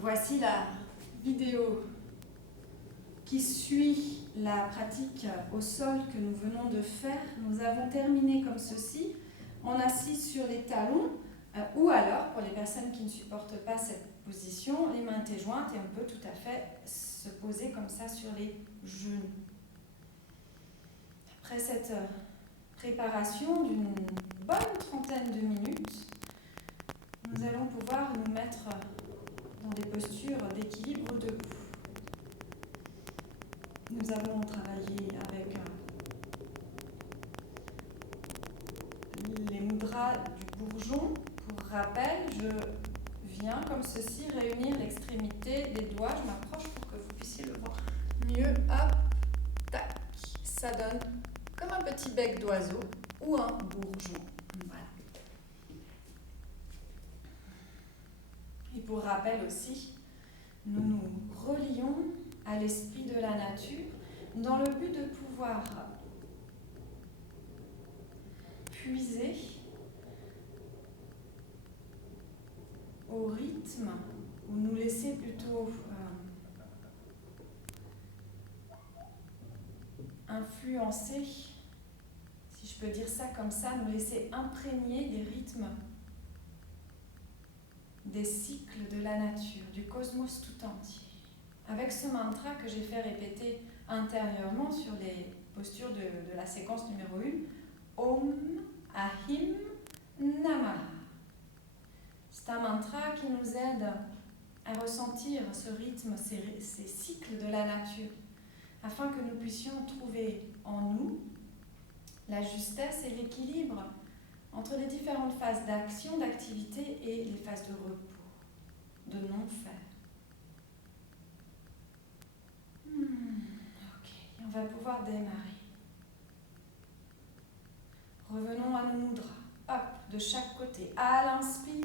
Voici la vidéo qui suit la pratique au sol que nous venons de faire. Nous avons terminé comme ceci, en assis sur les talons, ou alors, pour les personnes qui ne supportent pas cette position, les mains étaient jointes et on peut tout à fait se poser comme ça sur les genoux. Après cette préparation d'une bonne trentaine de minutes, nous allons pouvoir nous mettre dans des postures d'équilibre debout. Nous avons travaillé avec les mudras du bourgeon. Pour rappel, je viens comme ceci réunir l'extrémité des doigts. Je m'approche pour que vous puissiez le voir mieux. Hop, tac. Ça donne comme un petit bec d'oiseau ou un bourgeon. Voilà. Et pour rappel aussi, nous nous relions à l'esprit de la nature dans le but de pouvoir puiser au rythme ou nous laisser plutôt influencer, si je peux dire ça comme ça, nous laisser imprégner des rythmes, des cycles de la nature, du cosmos tout entier. Avec ce mantra que j'ai fait répéter intérieurement sur les postures de la séquence numéro 1, Om Ahim Namaha. C'est un mantra qui nous aide à ressentir ce rythme, ces cycles de la nature, afin que nous puissions trouver en nous la justesse et l'équilibre entre les différentes phases d'action, d'activité et les phases de repos, de non-faire. Ok, on va pouvoir démarrer. Revenons à nos mudras. Hop, de chaque côté. À l'inspire,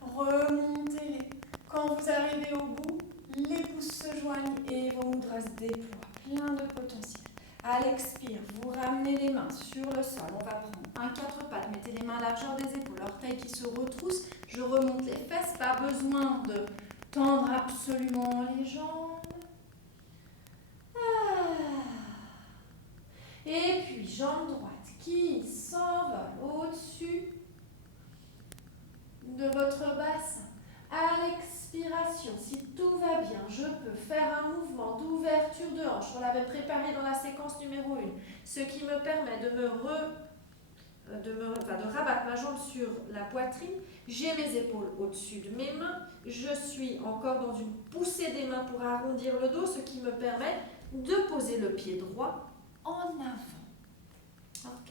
remontez-les. Quand vous arrivez au bout, les pouces se joignent et vos mudras se déploient. Plein de potentiel. À l'expire, vous ramenez les mains sur le sol. On va prendre un 4 pattes. Mettez les mains à la largeur des épaules. Orteils qui se retroussent. Je remonte les fesses. Pas besoin de tendre absolument les jambes. Et puis, jambe droite qui s'envole au-dessus de votre bassin. À l'expiration, si tout va bien, je peux faire un mouvement d'ouverture de hanche. On l'avait préparé dans la séquence numéro 1, ce qui me permet de rabattre ma jambe sur la poitrine. J'ai mes épaules au-dessus de mes mains. Je suis encore dans une poussée des mains pour arrondir le dos, ce qui me permet de poser le pied droit en avant. Ok.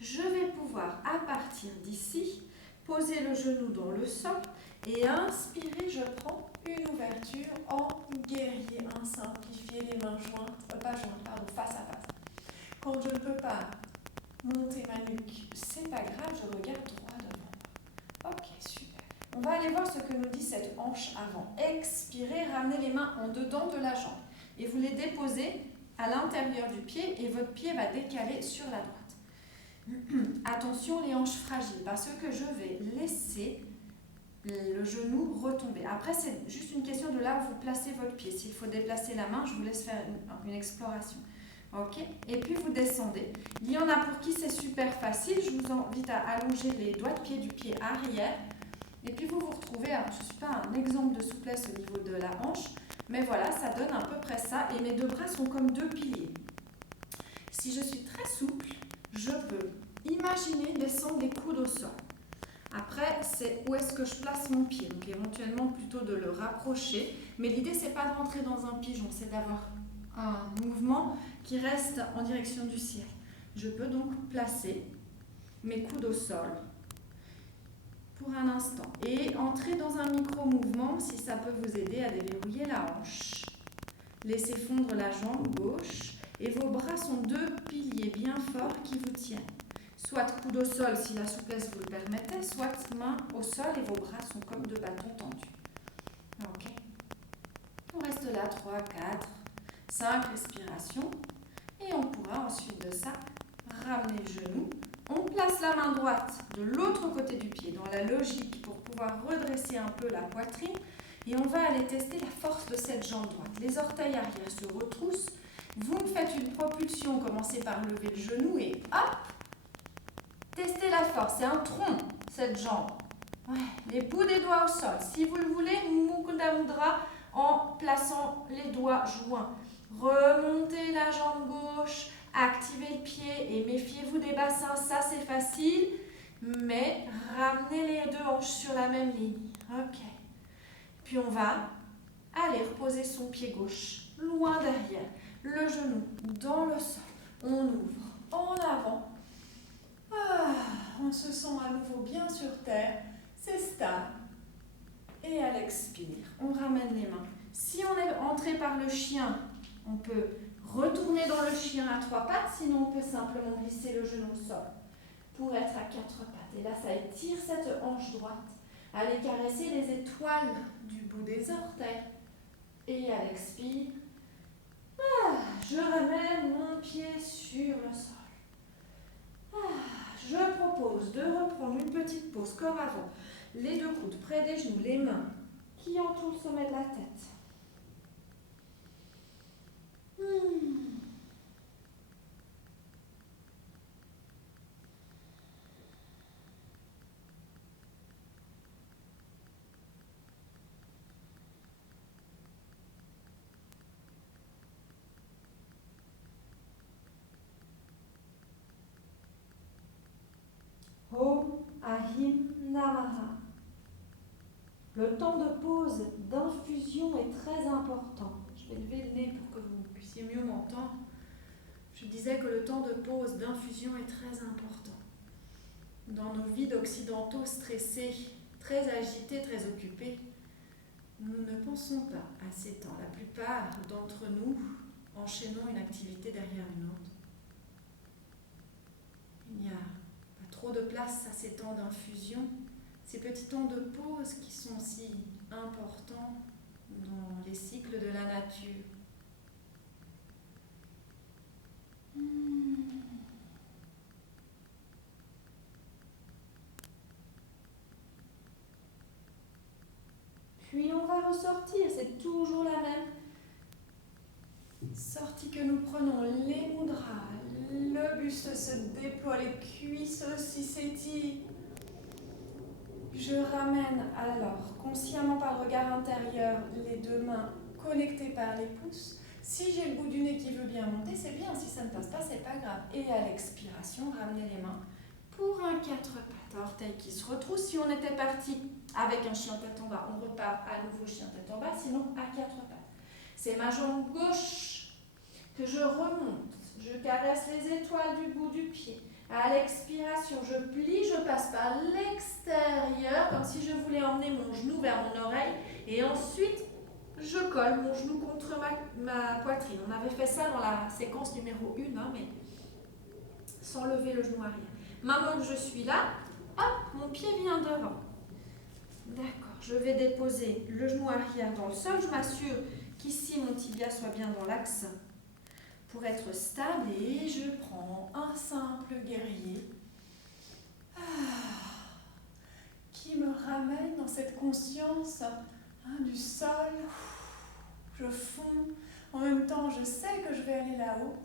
Je vais pouvoir, à partir d'ici, poser le genou dans le sol et inspirer, je prends une ouverture en guerrier, un simplifié, les mains jointes, face à face. Quand je ne peux pas monter ma nuque, c'est pas grave, je regarde droit devant. Ok, super. On va aller voir ce que nous dit cette hanche avant. Expirez, ramenez les mains en dedans de la jambe et vous les déposez à l'intérieur du pied et votre pied va décaler sur la droite. Attention les hanches fragiles parce que je vais laisser le genou retomber. Après, c'est juste une question de là où vous placez votre pied. S'il faut déplacer la main, je vous laisse faire une exploration. Ok. Et puis vous descendez. Il y en a pour qui c'est super facile. Je vous invite à allonger les doigts de pied du pied arrière. Et puis vous vous retrouvez, alors je ne suis pas un exemple de souplesse au niveau de la hanche, mais voilà, ça donne à peu près ça. Et mes deux bras sont comme deux piliers. Si je suis très souple, je peux imaginer descendre les coudes au sol. Après, c'est où est-ce que je place mon pied. Donc éventuellement plutôt de le rapprocher. Mais l'idée, c'est pas de rentrer dans un pigeon, c'est d'avoir un mouvement qui reste en direction du ciel. Je peux donc placer mes coudes au sol pour un instant. Et entrer dans un micro-mouvement, si ça peut vous aider à déverrouiller la hanche. Laissez fondre la jambe gauche. Et vos bras sont deux piliers bien forts qui vous tiennent. Soit coude au sol si la souplesse vous le permettait, soit main au sol et vos bras sont comme deux bâtons tendus. Ok. On reste là 3, 4, 5 respirations. Et on pourra ensuite de ça ramener le genou. On place la main droite de l'autre côté du pied dans la logique pour pouvoir redresser un peu la poitrine. Et on va aller tester la force de cette jambe droite. Les orteils arrière se retroussent. Vous me faites une propulsion, commencez par lever le genou et hop! Testez la force, c'est un tronc, cette jambe. Ouais. Les bouts des doigts au sol. Si vous le voulez, Mukunda Mudra en plaçant les doigts joints. Remontez la jambe gauche, activez le pied et méfiez-vous des bassins, ça c'est facile. Mais ramenez les deux hanches sur la même ligne. Ok. Puis on va aller reposer son pied gauche loin derrière. Le genou dans le sol. On ouvre en avant. On se sent à nouveau bien sur terre. C'est stable. Et à l'expire, on ramène les mains. Si on est entré par le chien, on peut retourner dans le chien à 3 pattes. Sinon, on peut simplement glisser le genou au sol pour être à 4 pattes. Et là, ça étire cette hanche droite. Allez caresser les étoiles du bout des orteils. Et à l'expire, je ramène mon pied sur le sol. Je propose de reprendre une petite pause comme avant. Les deux coudes près des genoux, les mains qui entourent le sommet de la tête. Om Ahim Namaha. Le temps de pause d'infusion est très important. Je vais lever le nez pour que vous puissiez mieux m'entendre. Je disais que le temps de pause d'infusion est très important. Dans nos vies d'occidentaux stressés, très agités, très occupés, nous ne pensons pas à ces temps. La plupart d'entre nous enchaînons une activité derrière une autre. Il n'y a pas trop de place à ces temps d'infusion, ces petits temps de pause qui sont si importants dans les cycles de la nature. Puis on va ressortir, c'est toujours la même sortie que nous prenons, les mudras, le buste se déploie, les cuisses aussi s'étirent. Je ramène alors consciemment par le regard intérieur les deux mains connectées par les pouces. Si j'ai le bout du nez qui veut bien monter, c'est bien. Si ça ne passe pas, c'est pas grave. Et à l'expiration, ramenez les mains pour un 4 pattes. Orteils qui se retroussent. Si on était parti avec un chien tête en bas, on repart à nouveau chien tête en bas, sinon à 4 pattes. C'est ma jambe gauche que je remonte. Je caresse les étoiles du bout du pied. À l'expiration, je plie, je passe par l'extérieur, comme si je voulais emmener mon genou vers mon oreille. Et ensuite, je colle mon genou contre ma poitrine. On avait fait ça dans la séquence numéro 1, mais sans lever le genou arrière. Maintenant que je suis là, hop, mon pied vient devant. D'accord, je vais déposer le genou arrière dans le sol. Je m'assure qu'ici, mon tibia soit bien dans l'axe pour être stable. Et je prends un simple guerrier qui me ramène dans cette conscience du sol. Je fonds. En même temps, je sais que je vais aller là-haut.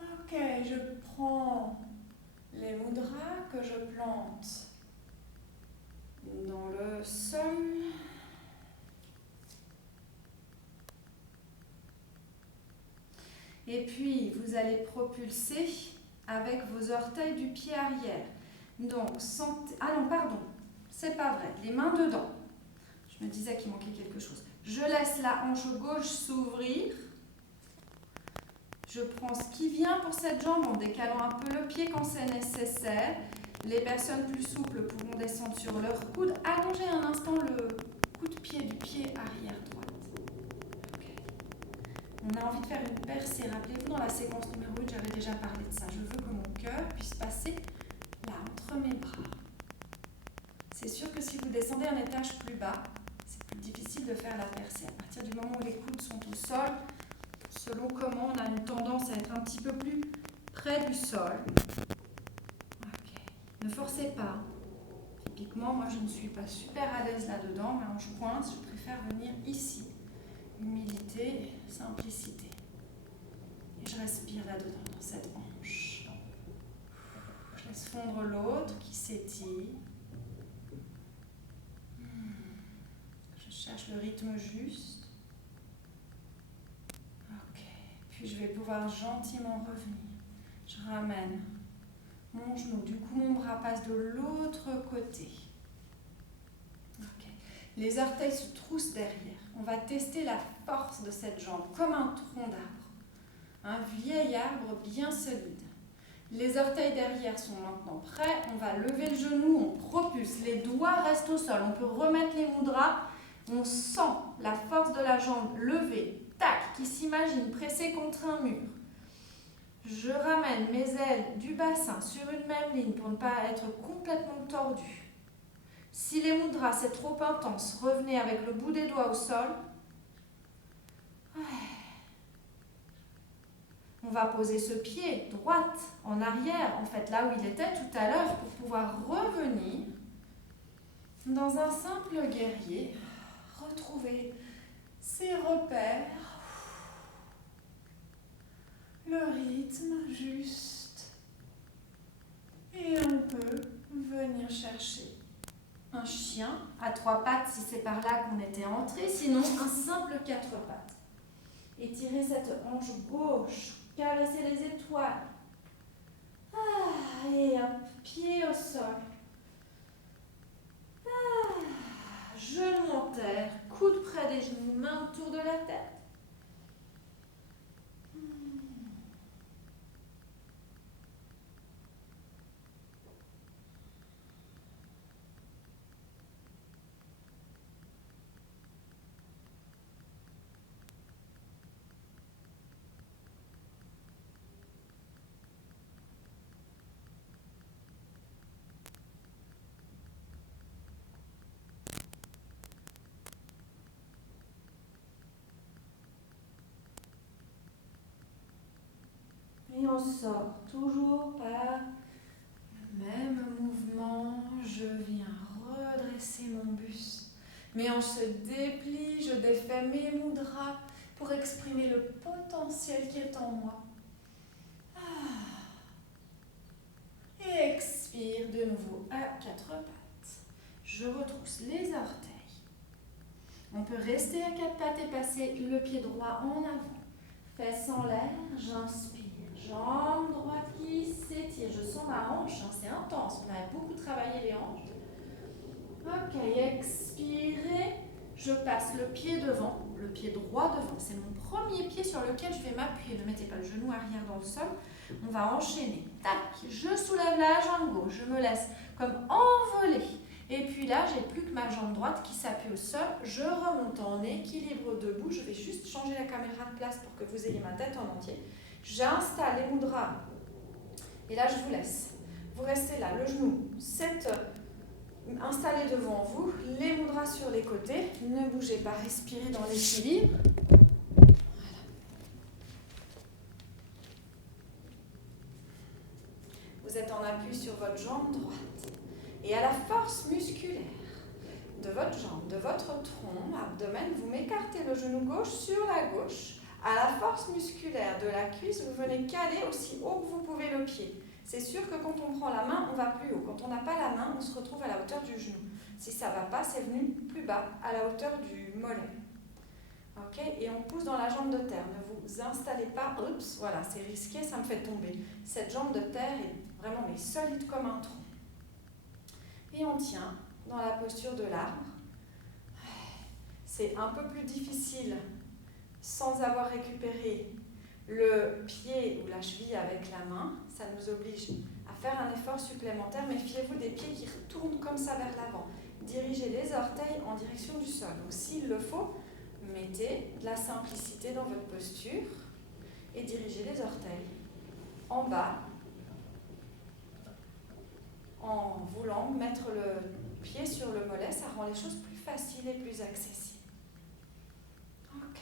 Ok, je prends les mudras que je plante dans le sol. Et puis, vous allez propulser avec vos orteils du pied arrière. Donc, sentez... Ah non, pardon, c'est pas vrai. Les mains dedans. Je me disais qu'il manquait quelque chose. Je laisse la hanche gauche s'ouvrir. Je prends ce qui vient pour cette jambe en décalant un peu le pied quand c'est nécessaire. Les personnes plus souples pourront descendre sur leur coude. Allongez un instant le coup de pied du pied arrière droite. Okay. On a envie de faire une percée. Rappelez-vous, dans la séquence numéro 1, j'avais déjà parlé de ça. Je veux que mon cœur puisse passer là, entre mes bras. C'est sûr que si vous descendez un étage plus bas, c'est plus difficile de faire la percée. À partir du moment où les coudes sont au sol, selon comment on a une tendance à être un petit peu plus près du sol. Okay. Ne forcez pas. Faites Typiquement, moi je ne suis pas super à l'aise là-dedans, mais je pointe, je préfère venir ici. Humilité, simplicité. Et je respire là-dedans, dans cette hanche. Je laisse fondre l'autre qui s'étire. Je cherche le rythme juste. Ok. Puis je vais pouvoir gentiment revenir. Je ramène mon genou. Du coup, mon bras passe de l'autre côté. Ok. Les orteils se troussent derrière. On va tester la force de cette jambe, comme un tronc d'arbre. Un vieil arbre bien solide. Les orteils derrière sont maintenant prêts. On va lever le genou, on propulse. Les doigts restent au sol. On peut remettre les mudras. On sent la force de la jambe levée, tac, qui s'imagine pressée contre un mur. Je ramène mes ailes du bassin sur une même ligne pour ne pas être complètement tordue. Si les mudras c'est trop intense, revenez avec le bout des doigts au sol. On va poser ce pied droite en arrière, en fait là où il était tout à l'heure, pour pouvoir revenir dans un simple guerrier. Retrouver ses repères. Le rythme juste. Et on peut venir chercher un chien à 3 pattes si c'est par là qu'on était entré, sinon un simple 4 pattes. Étirez cette hanche gauche, caressez les étoiles. Et un pied au sol. Genou en terre, coude près des genoux, main autour de la tête. Et on sort toujours par le même mouvement. Je viens redresser mon buste. Mes hanches se déplient, je défais mes mudras pour exprimer le potentiel qui est en moi. Et expire de nouveau à 4 pattes. Je retrousse les orteils. On peut rester à 4 pattes et passer le pied droit en avant. Fesses en l'air, j'inspire. Jambe droite qui s'étire. Je sens ma hanche, c'est intense. On a beaucoup travaillé les hanches. Ok, expirez. Je passe le pied devant, le pied droit devant. C'est mon premier pied sur lequel je vais m'appuyer. Ne mettez pas le genou arrière dans le sol. On va enchaîner. Tac, je soulève la jambe gauche. Je me laisse comme envoler. Et puis là, j'ai plus que ma jambe droite qui s'appuie au sol. Je remonte en équilibre debout. Je vais juste changer la caméra de place pour que vous ayez ma tête en entier. J'installe les mudras. Et là, je vous laisse. Vous restez là, le genou installé devant vous, les mudras sur les côtés. Ne bougez pas, respirez dans l'équilibre. Voilà. Vous êtes en appui sur votre jambe droite. Et à la force musculaire de votre jambe, de votre tronc, abdomen, vous m'écartez le genou gauche sur la gauche. À la force musculaire de la cuisse, vous venez caler aussi haut que vous pouvez le pied. C'est sûr que quand on prend la main, on va plus haut. Quand on n'a pas la main, on se retrouve à la hauteur du genou. Si ça ne va pas, c'est venu plus bas, à la hauteur du mollet. Ok, et on pousse dans la jambe de terre. Ne vous installez pas. Oups, voilà, c'est risqué, ça me fait tomber. Cette jambe de terre est vraiment solide comme un tronc. Et on tient dans la posture de l'arbre. C'est un peu plus difficile sans avoir récupéré le pied ou la cheville avec la main. Ça nous oblige à faire un effort supplémentaire. Méfiez-vous des pieds qui retournent comme ça vers l'avant. Dirigez les orteils en direction du sol. Donc s'il le faut, mettez de la simplicité dans votre posture et dirigez les orteils en bas en voulant mettre le pied sur le mollet. Ça rend les choses plus faciles et plus accessibles. Ok.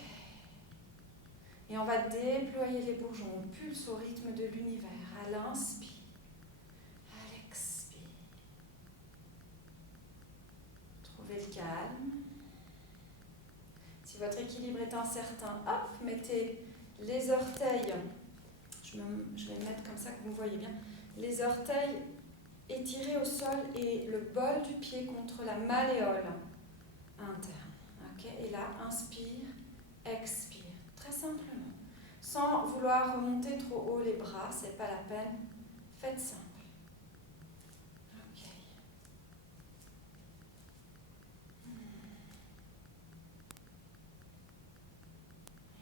Et on va déployer les bourgeons. On pulse au rythme de l'univers. À l'inspire, à l'expire. est incertain, hop, mettez les orteils, je vais me mettre comme ça que vous voyez bien, les orteils étirés au sol et le bol du pied contre la malléole interne. Okay? Et là, inspire, expire, très simplement, sans vouloir remonter trop haut les bras, c'est pas la peine, faites simple. Okay.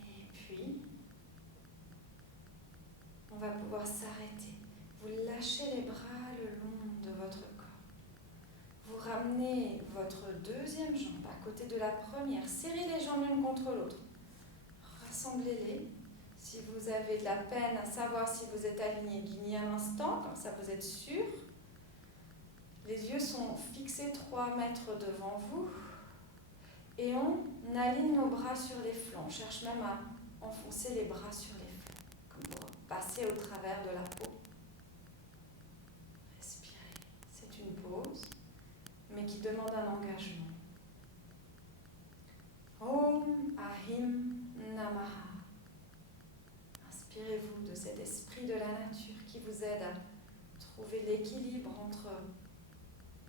Et puis, on va pouvoir s'arrêter. Vous lâchez les bras le long de votre corps. Vous ramenez votre deuxième jambe à côté de la première. Serrez les jambes l'une contre l'autre. Rassemblez-les. Si vous avez de la peine à savoir si vous êtes aligné, guignez un instant, comme ça vous êtes sûr. Les yeux sont fixés 3 mètres devant vous. Et on aligne nos bras sur les flancs. On cherche même à enfoncer les bras sur les flancs, comme pour passer au travers de la peau. Respirez. C'est une pause, mais qui demande un engagement. Om Ahim Namaha. Inspirez-vous de cet esprit de la nature qui vous aide à trouver l'équilibre entre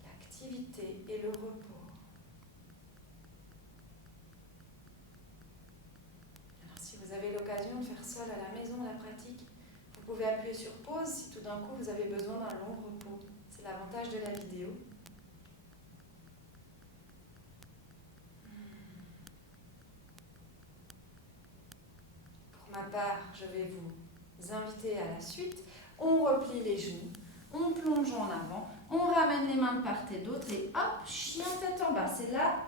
l'activité et le repos. Alors, si vous avez l'occasion de faire seul à la maison la pratique, vous pouvez appuyer sur pause si tout d'un coup vous avez besoin d'un long repos. C'est l'avantage de la vidéo. Pour ma part, je vais vous inviter à la suite. On replie les genoux, on plonge en avant, on ramène les mains de part et d'autre et hop, chien tête en bas. C'est là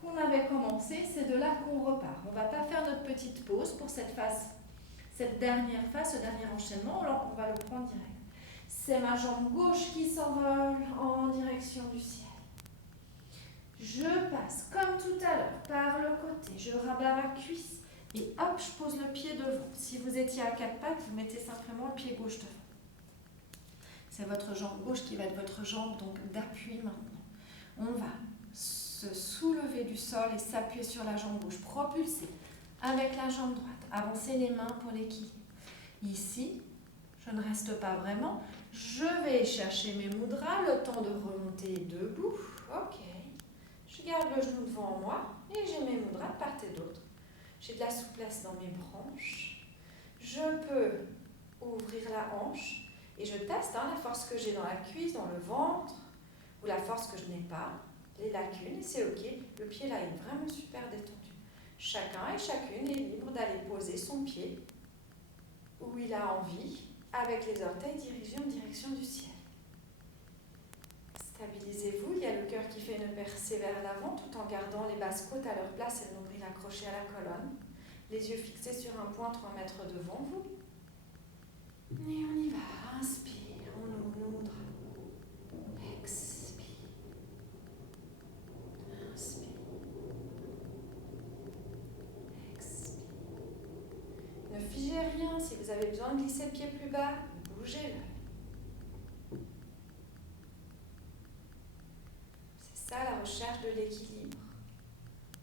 qu'on avait commencé, c'est de là qu'on repart. On ne va pas faire notre petite pause pour cette phase, cette dernière phase, ce dernier enchaînement, on va le prendre direct. C'est ma jambe gauche qui s'envole en direction du ciel. Je passe comme tout à l'heure par le côté, je rabats ma cuisse et hop, je pose le pied devant. Si vous étiez à 4 pattes, vous mettez simplement le pied gauche devant. C'est votre jambe gauche qui va être votre jambe donc d'appui maintenant. On va se soulever du sol et s'appuyer sur la jambe gauche, propulser avec la jambe droite, avancer les mains pour l'équilibre. Ici, je ne reste pas vraiment, je vais chercher mes mudras, le temps de remonter debout. Ok, je garde le genou devant moi et j'ai mes mudras de part et d'autre. J'ai de la souplesse dans mes branches. Je peux ouvrir la hanche et je teste la force que j'ai dans la cuisse, dans le ventre, ou la force que je n'ai pas, les lacunes, et c'est ok. Le pied là est vraiment super détendu. Chacun et chacune est libre d'aller poser son pied où il a envie, avec les orteils dirigés en direction du ciel. Stabilisez-vous, il y a le cœur qui fait une percée vers l'avant tout en gardant les basses côtes à leur place et le nombril accroché à la colonne. Les yeux fixés sur un point 3 mètres devant vous. Et on y va, inspire, on ouvre nos bras. Expire. Inspire. Expire. Ne figez rien, si vous avez besoin de glisser le pied plus bas, bougez-le. C'est ça la recherche de l'équilibre.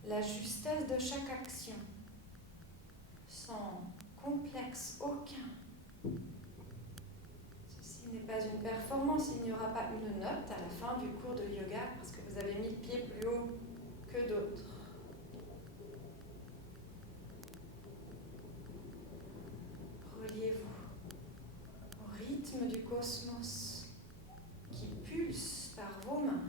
La justesse de chaque action, sans complexe aucun. Ceci n'est pas une performance, il n'y aura pas une note à la fin du cours de yoga parce que vous avez mis le pied plus haut que d'autres. Reliez-vous au rythme du cosmos qui pulse par vos mains.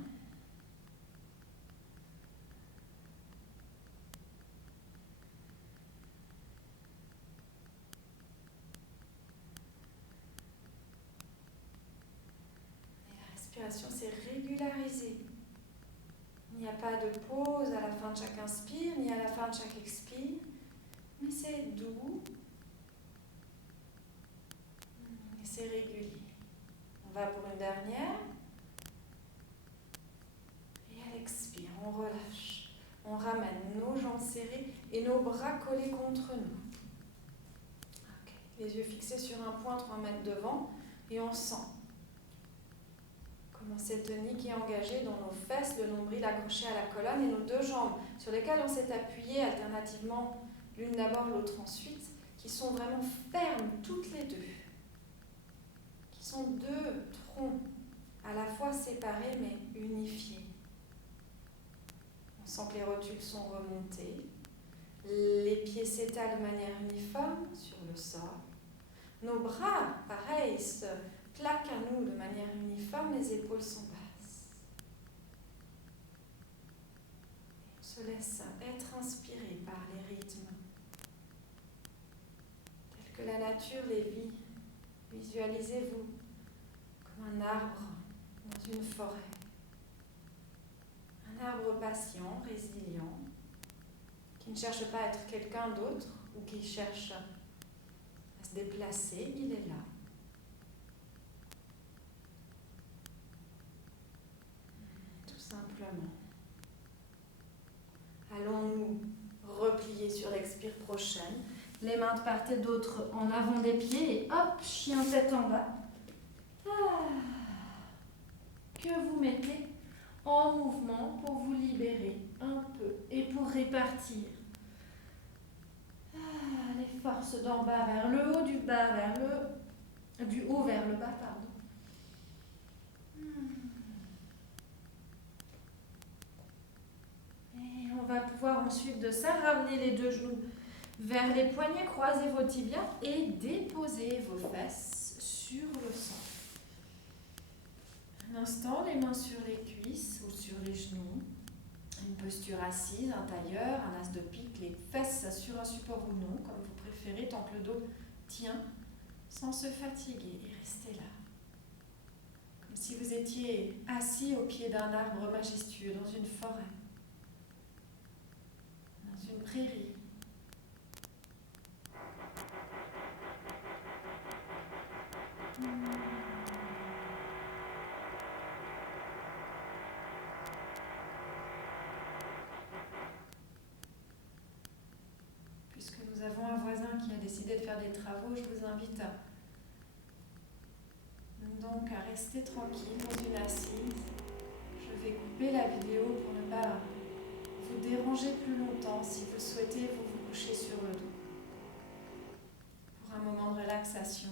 La respiration s'est régularisée. Il n'y a pas de pause à la fin de chaque inspire, ni à la fin de chaque expire, mais c'est doux et c'est régulier. On va pour une dernière. Et à l'expire, on relâche. On ramène nos jambes serrées et nos bras collés contre nous. Okay. Les yeux fixés sur un point 3 mètres devant et on sent Comment cette tonique est engagée dans nos fesses, le nombril accroché à la colonne et nos deux jambes sur lesquelles on s'est appuyé alternativement, l'une d'abord, l'autre ensuite, qui sont vraiment fermes toutes les deux, qui sont deux troncs à la fois séparés mais unifiés. On sent que les rotules sont remontées, les pieds s'étalent de manière uniforme sur le sol, nos bras, pareil, se plaquent à nous de manière uniforme, les épaules sont basses. On se laisse être inspiré par les rythmes tels que la nature les vit. Visualisez-vous comme un arbre dans une forêt. Un arbre patient, résilient, qui ne cherche pas à être quelqu'un d'autre ou qui cherche à se déplacer, il est là. Tout simplement. Allons-nous replier sur l'expire prochaine, les mains de part et d'autre en avant des pieds et hop, chien tête en bas. Que vous mettez en mouvement pour vous libérer un peu et pour répartir les forces d'en bas vers le haut, du bas vers du haut vers le bas, pardon. Et on va pouvoir ensuite de ça ramener les deux genoux vers les poignets, croiser vos tibias et déposer vos fesses sur le sol. Un instant, les mains sur les cuisses ou sur les genoux. Une posture assise, un tailleur, un as de pique, les fesses sur un support ou non, comme vous préférez, tant que le dos tient, sans se fatiguer. Et restez là. Comme si vous étiez assis au pied d'un arbre majestueux dans une forêt, dans une prairie. Puisque nous avons un voisin qui a décidé de faire des travaux, je vous invite donc à rester tranquille dans une assise. Je vais couper la vidéo pour ne pas vous déranger plus longtemps. Si vous souhaitez, vous vous couchez sur le dos pour un moment de relaxation,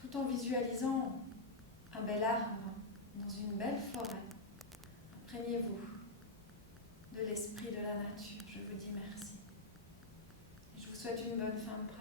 tout en visualisant un bel arbre dans une belle forêt. Imprégnez-vous de l'esprit de la nature. Je vous dis merci. Je vous souhaite une bonne fin de pratique.